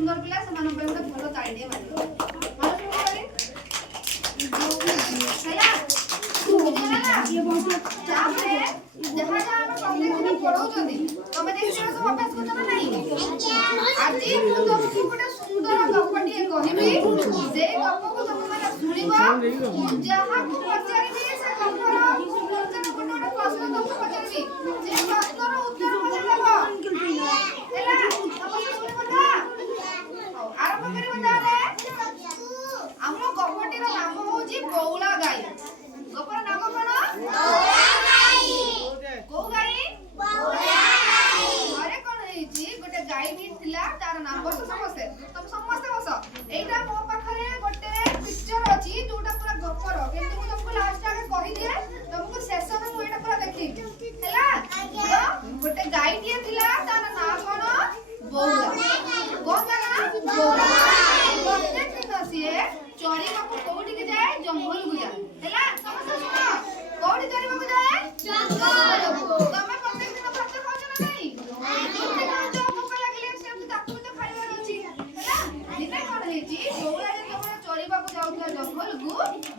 सुंदर पिला से मन पे गोटे भलो ताड़ी दे मारियो मन सुन करे हैला बुझिला ना तापरे जहां जहां हम प्रत्येक दिन पढौचंदी तमे देखियो सब अभ्यास करछ ना नहीं आज मु तुमको गोटे सुंदर गपटी कहिबी जे गप को तुम माने सुनिबो जहां को पचारिबी से गपर उत्तर गोटे प्रश्न तुमको पचारिबी जे प्रश्नर उत्तर मते देबो हैला समझ सुनिबो था आरंभ करिबो ताले हमरो गपटीर नाम होजी बौला गाई गपर नाम कोन बौला गाई को गाई बौला गाई अरे कोन हेची गोटे गाई भी थिला तार नाम बस समस्ते तुम समस्ते बस एटा मो पाखरे गोटे पिक्चर अछि जोटा पूरा गपर किंतु मु तुमको लास्ट आगे कहि दिए तुमको शेष में मु एटा पूरा देखि हैला गोटे गाई दिए थिला तार नाम कोन बौला कोन ना बौला प्रत्येक दिन सिए चोरी बापू कोठी के जाए जंगल को जाए हैला समझ सुनो कोठी चोरी बापू जाए जंगल को तमे प्रत्येक दिन भात खाओ ना नहीं तुमके जो भूख लागले से ताकू तो खाइबार अछि हैला दिने कोन हेची बौला जे तमे चोरी बापू जाउथला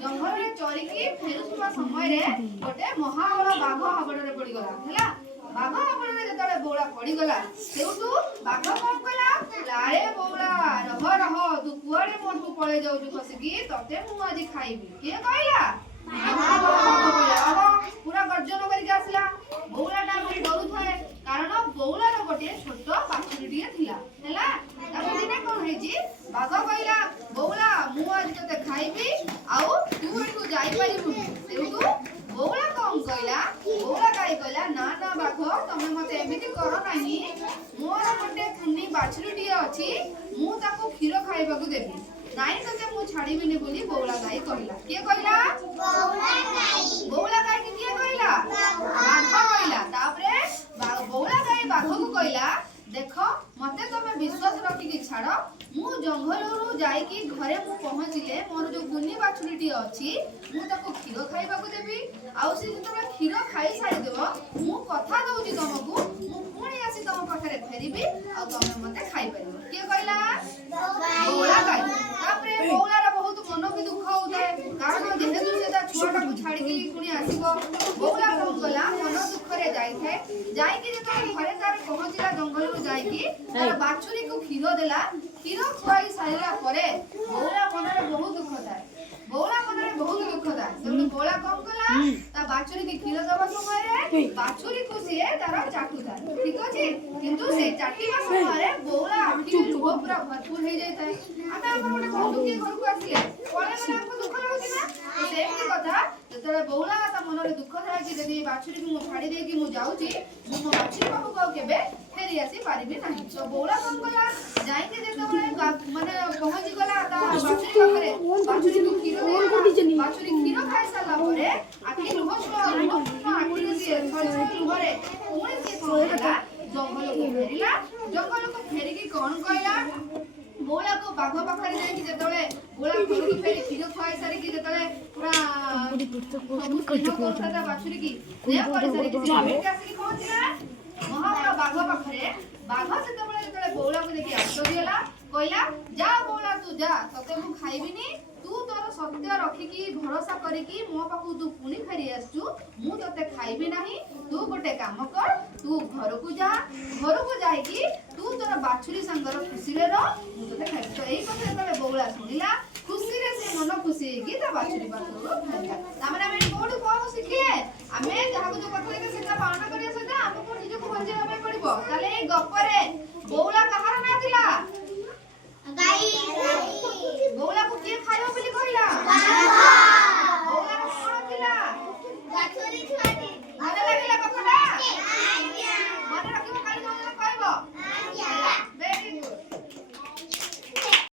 जंगल रे चोरी की फेरुवा समय रे गोटे महाबळ बाघ हाबड़ रे पड़ी गला हैला बाघ हाबड़ रे जतले बौला पड़ी गला सेउटू बाघ कोन कला लारे बौला रह तू कुआडे मोर को पळे जाउछु खसिकी तते मु आज खाइबी के कहला पूरा गर्जन करके आसला बौला ना भाई डरू थाए कारण बौला रो गोटे छोट बाछुरी दिए थिला हैला तब दिने कोन हेजी बाघ कहला बौला मु आज तते खाइबी आउ तू एठू जाई पारिबु सेउटू बौला कोन कहला बौला काई कहला ना ना बाघ तमे मते एमिति करो नाही मोर गोटे कुनी बाछुरी दिए अछि मु ताको खीर खाइबा को देबी नाई तते मु छाड़ीबिनी बोली बौला गाई कहला के कहला बौला गाई के के कहला बाघ कहला तापरे बौला गाई बाघ को कहला देखो मते तमे विश्वास रखी कि छाड़ो मु जंगल रु जाई कि घरे मु पहुंचले मोर जो गुन्नी बाछुरीटी अछि मु ताको खीर खाइबा को देबी आउ से जतबे खीर खाई सारी देबो मु कथा दउची तमको मु पुणी आसी तम पाखरे फेरिबी आ तमे मते खाइ परिबो के कहला बौला गाई तापरे बौलार बहुत मन भी दुख होता कारण जेहेतु से ता छुआटा को छाड़ी की पुणी आसीबो बौला कोन गला मन दुख रे जाई थे जाई कि जतो घरे तार पहुंचला जंगल रु जाई कि तार बाछुरी को खीर देला खीर खुआई साइला परे बौला मन रे बहुत दुख थाए बौला मन रे बहुत दुख थाए तो बौला कोन कला ता बाछुरी की खीर दबा समय रे बाछुरी को से तार चाटू था ठीक अछि किंतु से चाटीबा समय रे बौला आखि लुह पूरा भरपूर हे जाय थाए आमे हमर गोटे बंधु के घर को आसीले कोले माने हमको दुख लागो ना तो सेमती कथा जतरे बौला ता मन रे दुख थाए कि जदी बाछुरी को मु छाड़ी दे कि मु जाउची मु बाछुरी बाबू को केबे फेरी आसी पारिबे नाही तो बौला कोन कला जाई के जेतो माने पहुंची गला ता बाछुरी पाखरे बाछुरी को खीर दे बाछुरी खीर खाइ साला परे आखि लुह छो आखि से छल लुहरे पुणी से कोला जंगल को फेरिला जंगल को फेरी की कोन कहला बौला को बाघ पाखरे जाई कि जेतले बौला को फेरी खीर खाइ सारी कि जेतले पूरा कोठा बाछुरी की ने पर सारी कि आसी पहुंचला महाबड़ा बाघ पाखरे बाघ जेतले बौला को देखि आसो दिला कहला जा बौला तू जा तते मु खाइबिनी तू तोर सत्य रखी की भरोसा करी की मो पाखु तू पुनी फेरी आसु मु तते खाइबी नाही तू गोटे काम कर तू घर को जाई की तू तोर बाछुरी संगर खुशी रे रह मु तते खाइबी तो एई कथा तले बौला सुनिला खुशी रे से मन खुशी की ता बाछुरी पाखु खाइला तामने हम कोड को सिखिए हमें जहा को जो कथा लेके सेटा पालन करिया सेटा हमको निज को बंजेबा पे पड़िबो ताले ए गप्परे बौला कहार ना थिला गाई बौला को के खाइबो बोली